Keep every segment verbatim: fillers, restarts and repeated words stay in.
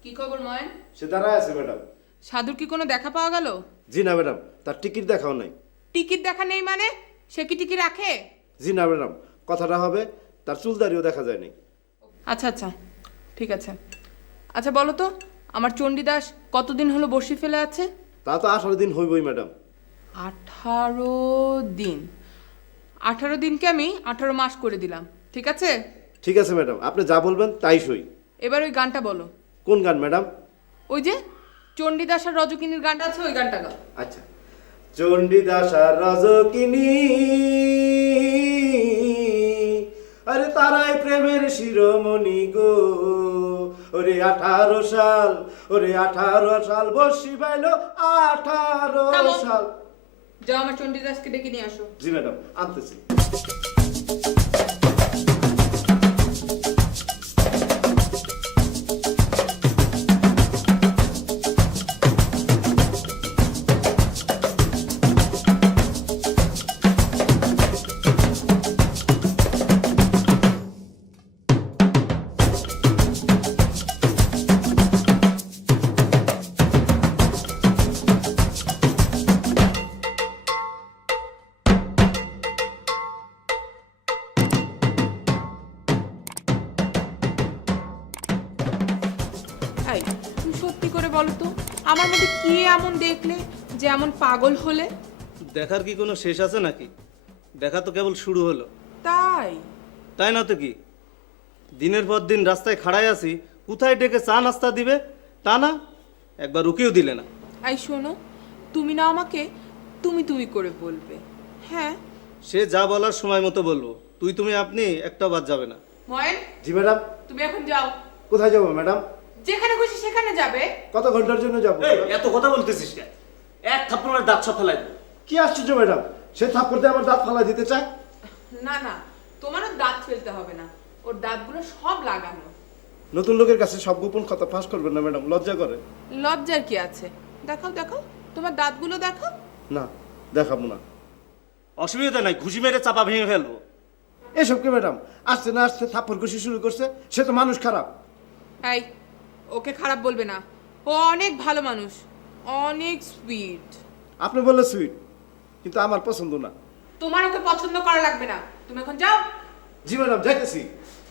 কি খবর ময়ন? সে দাঁড়ায় আছে ম্যাডাম। সাধুর কি কোনো দেখা পাওয়া গেল? জি না ম্যাডাম, তার টিকিট দেখাও নাই। টিকিট দেখা নেই মানে? সে কি টিকিট রাখে? জি না ম্যাডাম, কথাটা হবে তার চুলদারিও দেখা যায়নি। আচ্ছা আচ্ছা, ঠিক আছে। আচ্ছা বলো তো, আমার চণ্ডীদাস কতদিন হলো বসি ফেলে আছে? তা তো আঠারো দিন হইবই ম্যাডাম। আঠারো দিন? আঠারো দিনকে আমি আঠারো মাস করে দিলাম, ঠিক আছে? ঠিক আছে ম্যাডাম, আপনি যা বলবেন তাই সই। এবার ওই গানটা বলো। কোন গান ম্যাডাম? ওই যে চণ্ডীদাস আর রজকিনীর গানটা আছে, ওই গানটা গাও। আচ্ছা। চণ্ডীদাস আর রজকিনী, আরে তারাই প্রেমের শিরোমণি গো। ওরে আঠারো সাল, ওরে আঠারো সাল বর্ষি বাইল আঠারো থামো। সাল। যাও আমার চণ্ডীদাসকে ডেকে নিয়ে আসো। জি ম্যাডাম, আনতেছি। এই, তুমি সত্যি করে বলো তো, আমার মধ্যে কি এমন দেখলে যে এমন পাগল হলে? দেখার কি কোনো শেষ আছে নাকি? দেখা তো কেবল শুরু হলো। তাই? তাই না তো কি? দিনের পর দিন রাস্তায় খাড়ায় আছি, কোথায় ডেকে চা নাস্তা দিবে তা না, একবার রুকিয়েও দিলে না। এই শোনো, তুমি না আমাকে তুমি তুমি করে বলবে, হ্যাঁ? সে যা বলার সময় মতো বলবো, তুই তুমি আপনি একটাও বাদ যাবে না। ময়েন, জি ম্যাডাম। তুমি এখন যাও। কোথায় যাবো ম্যাডাম? যেখানে খুশি সেখানে যাবে। কত ঘন্টার জন্য যাবো? এত কথা বলতেছিস কেন? এক থাপ্পড়ের দাঁত সব ফেলাই দেবো। কি আশ্চর্য ম্যাডাম, সে থাপ্পড় দিয়ে আমার দাঁত ফালাই দিতে চায়। না না, তোমারও দাঁত ফেলতে হবে না, ওর দাঁতগুলো সব লাগানো। নতুন লোকের কাছে সব গোপন কথা ফাঁস করবেন না ম্যাডাম, লজ্জা করে। লজ্জার কি আছে? দেখাও দেখাও, তোমার দাঁতগুলো দেখাও। না, দেখাবো না। অসুবিধা নাই, ঘুষি মেরে চাপা ভেঙে ফেলবো। এসব কি ম্যাডাম? আসছে না আসছে থাপ্পড় ঘুষি শুরু করছে, সে তো মানুষ খারাপ। এই, ওকে খারাপ বলবে না, ও অনেক ভালো মানুষ, অনেক সুইট। আপনি বললে সুইট, কিন্তু আমার পছন্দ না। তোমার ওকে পছন্দ করা লাগবে না, তুমি এখন যাও। জি ম্যাডাম, যাইতেছি।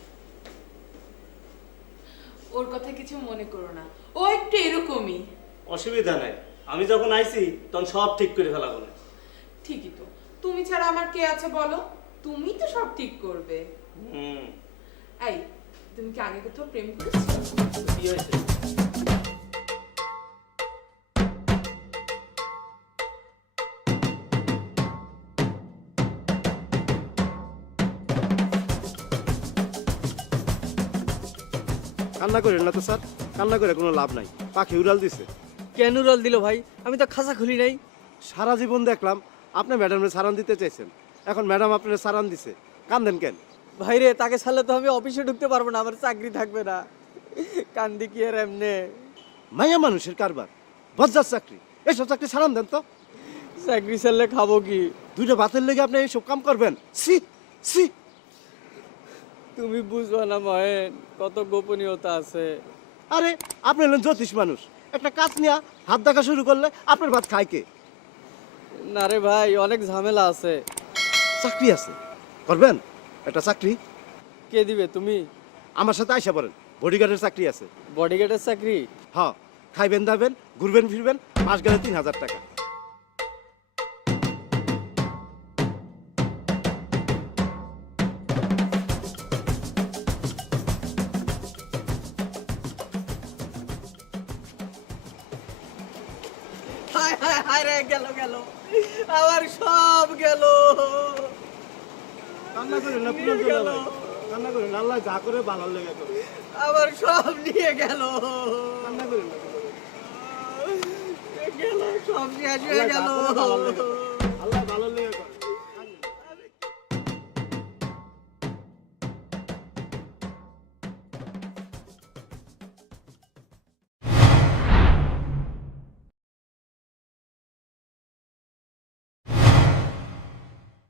ওর কথা কিছু মনে করো না, ও একটু এরকমই। অসুবিধা নাই, আমি যখন আইছি তখন সব ঠিক করে ফেলাবো না। ঠিকই তো, তুমি ছাড়া আমার কে আছে বলো? তুমি তো সব ঠিক করবে। হুম, এই, তুমি কি আগে কোথাও প্রেম করেছো? কি হয়েছে? কান্না করেন না তো স্যার, কান্না করে কোনো লাভ নাই। পাখি উড়াল দিছে। কেন রোল দিল ভাই? আমি তো খাসা খুলি নাই। সারা জীবন দেখলাম আপনি ম্যাডামের সারান দিতে চাইছেন, এখন ম্যাডাম আপনার সারান দিছে, কান্দেন কেন? ভাই রে, তাকে ছাড়লে তো আমি অফিসে ঢুকতে পারবো না, আমার চাকরি থাকবে না। কান্দি কি আর এমনে? মাইয়া মানুষের কারবার, বজ্জার চাকরি, এসব চাকরি সারান দেন তো। চাকরি ছাড়লে খাবো কি? দুইটা ভাতের লেগে আপনি এইসব কাম করবেন? সি সি। তুমি বুঝবা না মহেন, কত গোপনীয়তা আছে। আরে আপনি হলেন জ্যোতিষ মানুষ, একটা কাজ নিয়ে হাত দেখা শুরু করলে আপনার ভাত খায় কে? না রে ভাই, অনেক ঝামেলা আছে। চাকরি আছে, করবেন একটা চাকরি। কে দিবে? তুমি? আমার সাথে আইসা পড়েন, বডিগার্ডের চাকরি আছে। বডিগার্ডের চাকরি? হ্যাঁ, খাইবেন দাবেন, ঘুরবেন ফিরবেন, মাস গেলে তিন হাজার টাকা। হায় হায় হায় রে, গেল গেল, আমার সব গেল। কান্না করেন না, পুরো গেল। কান্না করেন, আল্লাহ যা করে ভালোর লেগে করে। আমার সব নিয়ে গেল। কান্না করেন না, গেল, সব শেষ হয়ে আল্লাহ যা গেল। করে ভালোর লেগে করে। আল্লাহ ভালোর লেগে